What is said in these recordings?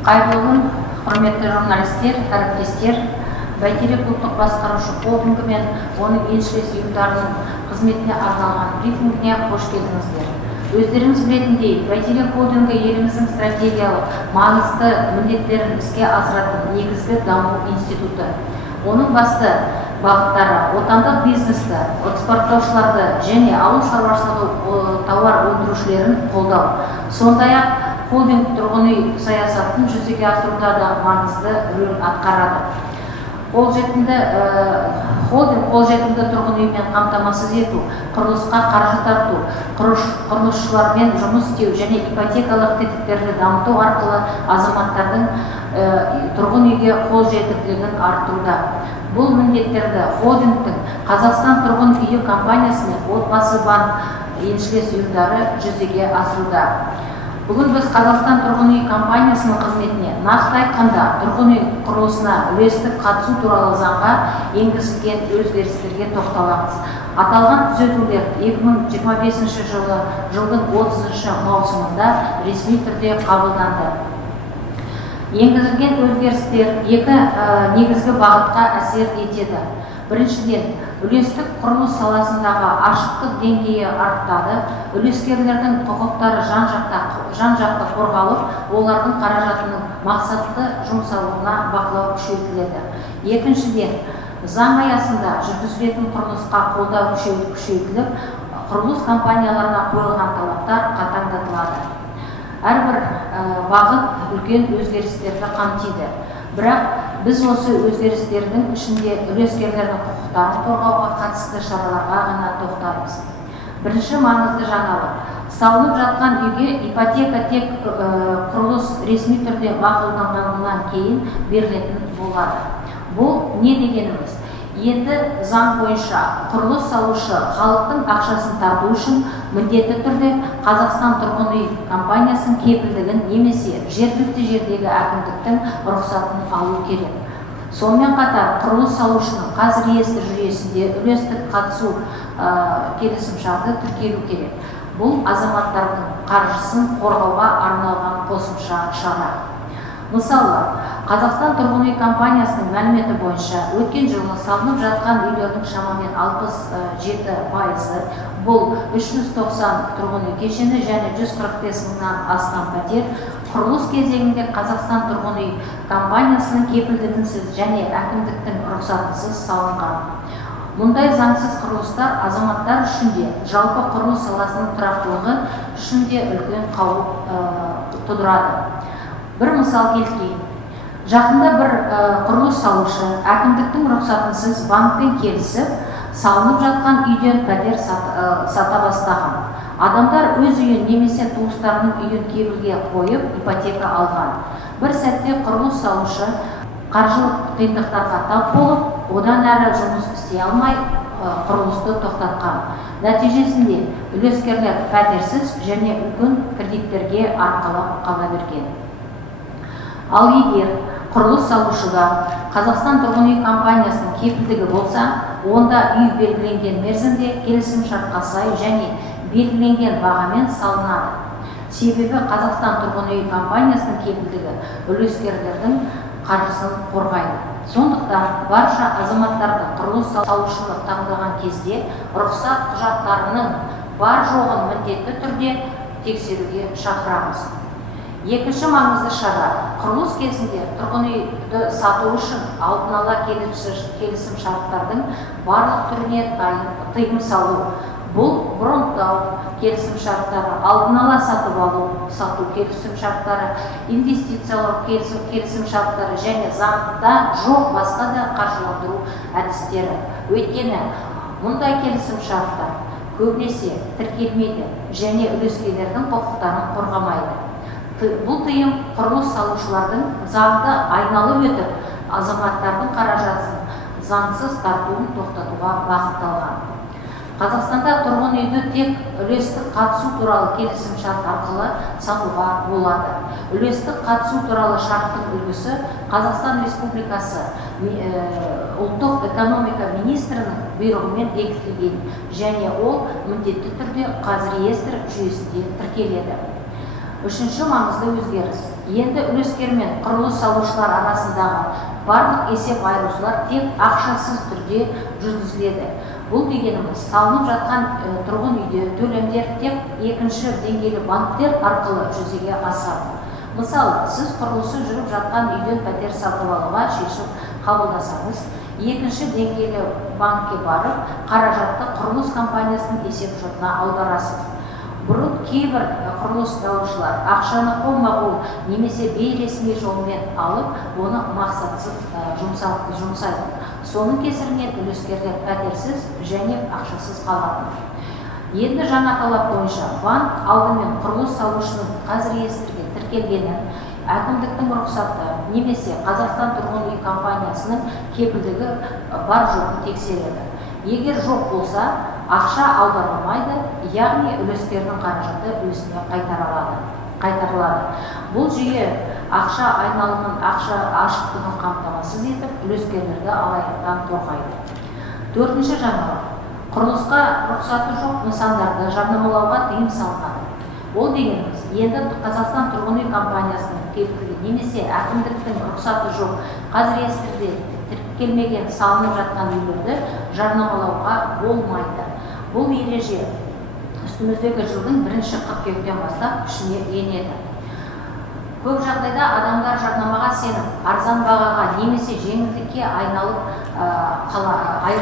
Қайырлы күн, құрметті журналистер, әріптестер. Бәйтерек ұлттық басқарушы холдингі мен оның еншілес ұйымдарының қызметіне арналған брифингіне қош келдіңіздер. Өздеріңіз білетіндей, Бәйтерек холдингі еліміздің стратегиялық маңызды міндеттерін іске асыратын негізгі даму институты. Оның басты бағыттары отандық бизнесті, экспорттаушыларды және ауыл шаруашылығы тауар өндірушілерін қолдау. Сондай-ақ холдинг тұрғын үй саясатын жүзеге асыруда да маңызды рөл атқарады. Холдинг қолжетімді тұрғын үймен қамтамасыз ету, құрылысқа қаржы тарту, құрылысшылармен жұмыс істеу және ипотекалық тетіктерді дамыту арқылы азаматтардың тұрғын үйге қолжетімділігін арттыруда. Бұл міндеттерді холдингтің Қазақстан тұрғын үйі компаниясы мен отбасы банк еншілес ұйымдары жүзеге асыруда. Бүгін біз Қазақстан тұрғын үй компаниясының қызметіне, нақты айтқанда тұрғын үй құрылысына үлестік қатысу туралы заңға енгізілген өзгерістерге тоқталамыз. Аталған түзетулер 2025 жылдың 30 маусымында ресми түрде қабылданды. Енгізілген өзгерістер екі негізгі бағытқа әсер етеді. Біріншіден, үлестік құрылыс саласындағы ашықтық деңгейі артады, үлескерлердің құқықтары жан-жақты қорғалып, олардың қаражатының мақсатты жұмсалуына бақылау күшейтіледі. Екіншіден, заң аясында жүргізілетін құрылысқа қолдау күшейтіліп, құрылыс компанияларына қойылған талаптар қатаңдатылады. Әрбір бағыт үлкен өзгерістерді қамтиды. Бірақ біз осы өзгерістердің ішінде үлескерлердің құқықтарын қорғауға қатысты шараларға ғана тоқтаймыз. Бірінші маңызды жаңалық. Салынып жатқан үйге ипотека тек құрылыс ресми түрде мақұлданғаннан кейін берілетін болады. Бұл не дегеніміз? Енді заң бойынша құрылыс салушы халықтың ақшасын тарту үшін міндетті түрде Қазақстан тұрғын үй компаниясының кепілдігін немесе жергілікті жердегі әкімдіктің рұқсатын алу керек. Сонымен қатар құрылыс салушының қазір реестр жүйесінде үлестік қатысу келісімшарты тіркелу керек. Бұл азаматтардың қаржысын қорғауға арналған қосымша шара. Мысалы, Қазақстан тұрғын үй компаниясының мәліметі бойынша өткен жылы салынып жатқан үйлердің шамамен 67%, бұл 390 тұрғын үй кешені және 145 мыңнан астам пәтер құрылыс кезеңінде Қазақстан тұрғын үй компаниясының кепілдігінсіз және әкімдіктің рұқсатынсыз салынған. Мұндай заңсыз құрылыстар азаматтар үшін де, жалпы құрылыс саласының тұрақтылығы үшін де үлкен қауіп тудырады. Бір мысал келтірейін. Жақында бір құрылыс салушы әкімдіктің рұқсатынсыз банкпен келісіп, салынып жатқан үйден пәтер сата бастаған. Адамдар өз үйін немесе туыстарының үйін кепілге қойып, ипотека алған. Бір сәтте құрылыс салушы қаржылық қиындықтарға тап болып, одан әрі жұмыс істей алмай, құрылысты тоқтатқан. Нәтижесінде үлескерлер пәтерсіз және үлкен кредиттерге арқалап қала берген. Ал егер құрылыс салушыға Қазақстан тұрғын үй компаниясының кепілдігі болса, онда үй белгіленген мерзімде келісімшартқа сай және белгіленген бағамен салынады. Себебі Қазақстан тұрғын үй компаниясының кепілдігі үлескерлердің қаржысын қорғайды. Сондықтан барша азаматтарды құрылыс салушылық таңдаған кезде рұқсат құжаттарының бар жоғын міндетті түрде тексеруге шақырамыз. Екінші маңызды шара, құрылыс кезінде тұрғын үйді сату үшін алдын ала келісім шарттардың барлық түріне тыйым салу. Бұл бронтау келісім шарттары, алдын ала сатып алу, сату келісім шарттары, инвестициялау келісім шарттары және заңда жоқ басқа да қаржыландыру әдістері. Өйткені мұндай келісім шарттар көбінесе тіркелмейді және үлескерлердің құқықтарын қорғамайды. Бұл тыйым құрылыс салушылардың заңды айналып өтіп, азаматтардың қаражатын заңсыз тартуын тоқтатуға бағытталған. Қазақстанда тұрғын үйді тек үлестік қатысу туралы келісім шарт арқылы сатуға болады. Үлестік қатысу туралы шарттың үлгісі Қазақстан Республикасы ұлттық экономика министрінің бұйрығымен бекітілген және ол міндетті түрде қазір реестр жүйесінде тіркеледі. Үшінші маңызды өзгеріс. Енді үлескер мен құрылыс салушылар арасындағы барлық есеп айырысулар тек ақшасыз түрде жүргізіледі. Бұл дегеніміз, салынып жатқан тұрғын үйде төлемдер тек екінші деңгейлі банктер арқылы жүзеге асады. Мысалы, сіз құрылысы жүріп жатқан үйден пәтер сатып алуға шешім қабылдасаңыз, екінші деңгейлі банкке барып, қаражатты құрылыс компаниясының есепшотына аударасыз. Бұрын кейбір құрылыс салушылар ақшаны қолма-қол немесе бейресми жолмен алып, оны мақсатсыз жұмсайды. Соның кесірінен үлескерлер пәтерсіз және ақшасыз қалады. Енді жаңа талап бойынша банк алдымен құрылыс салушының қазір реестрге тіркелгенін, әкімдіктің рұқсаты немесе Қазақстан тұрғын үй компаниясының кепілдігі бар жоғын тексереді. Егер жоқ болса, ақша аударылмайды, яғни үлескердің қаражаты өзіне қайтарылады. Бұл жүйе ақша айналымын, ақша ашықтығын қамтамасыз етіп, үлескерлерді алаяқтан қорғайды. Төртінші жаңалық. Құрылысқа рұқсаты жоқ нысандарды жарнамалауға тыйым салынады. Ол дегеніміз, енді Қазақстан тұрғын үй компаниясының кепілдігі немесе әкімдіктің рұқсаты жоқ қазір реестрде тіркелмеген салынып жатқан үйлерді жарнамалауға болмайды. Бұл ереже үстіміздегі жылдың 1 қыркүйектен бастап күшіне енеді. Көп жағдайда адамдар жарнамаға сеніп, арзан бағаға немесе жеңілдікке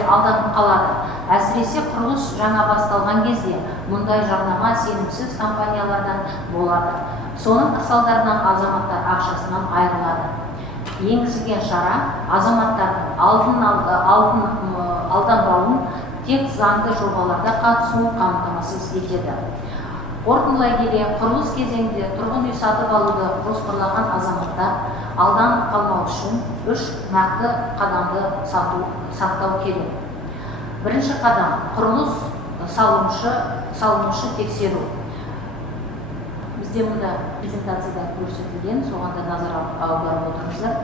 алданып қалады. Әсіресе құрылыс жаңа басталған кезде мұндай жарнама сенімсіз компаниялардан болады. Соның салдарынан азаматтар ақшасынан айырылады. Енгізілген шара азаматтардың алданбауын, тек заңды жобаларда қатысуын қамтамасыз етеді. Қорытындылай келе, құрылыс кезеңінде тұрғын үй сатып алуды жоспарлаған азаматтар алданып қалмау үшін 3 нақты қадамды сақтау керек. Бірінші қадам – құрылыс салынушы тексеру. Бізде мұнда презентацияда көрсетілген, соған да назар аударып отырыңыздар.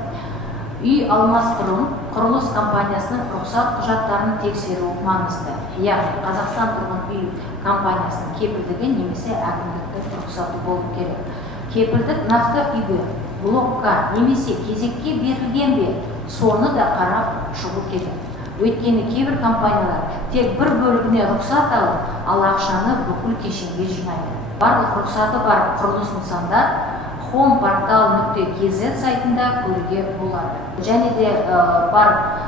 Үй алмас бұрын құрылыс компаниясының рұқсат құжаттарын тексеру маңызды. Яғни Қазақстан тұрғын үй компаниясының кепілдігі немесе әкімдіктің рұқсаты болу керек. Кепілдік нақты үйге, блокқа немесе кезекке берілген бе, соны да қарап шығу керек. Өйткені кейбір компаниялар тек бір бөлігіне рұқсат алып, ал ақшаны бүкіл кешенге жинайды. Барлық рұқсаты бар құрылыс нысандар homeportal.kz сайтында көруге болады. Және де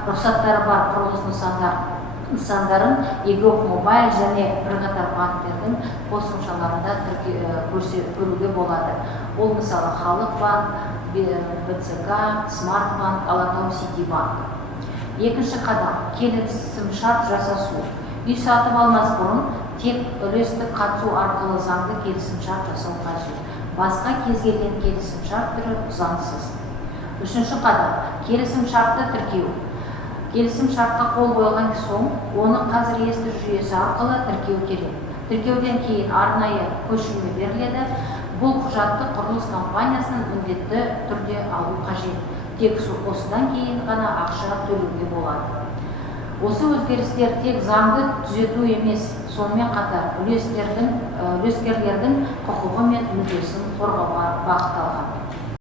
рұқсаттары бар құрылыс нысандарын Егоп Мобайл және бірқатар банктердің қосымшаларында көруге болады. Ол мысалы Халық банк, БЦК, Смарт банк, Алатау Сити банк. Екінші қадам – келісімшарт жасасу. Үй сатып алмас бұрын тек үлестік қатысу арқылы заңды келісімшарт жасау қажет. Басқа кез келген келісімшарт түрі заңсыз. Үшінші қадам – келісімшартты тіркеу. Келісімшартқа қол қойған соң, оны қазір реестр жүйесі арқылы тіркеу керек. Тіркеуден кейін арнайы көшірме беріледі. Бұл құжатты құрылыс компаниясының міндетті түрде алу қажет. Тек осыдан кейін ғана ақша төлеуге болады. Осы өзгерістер тек заңды түзету емес, сонымен қатар үлескерлердің құқығы мен мүддесін қорғауға бағытталған.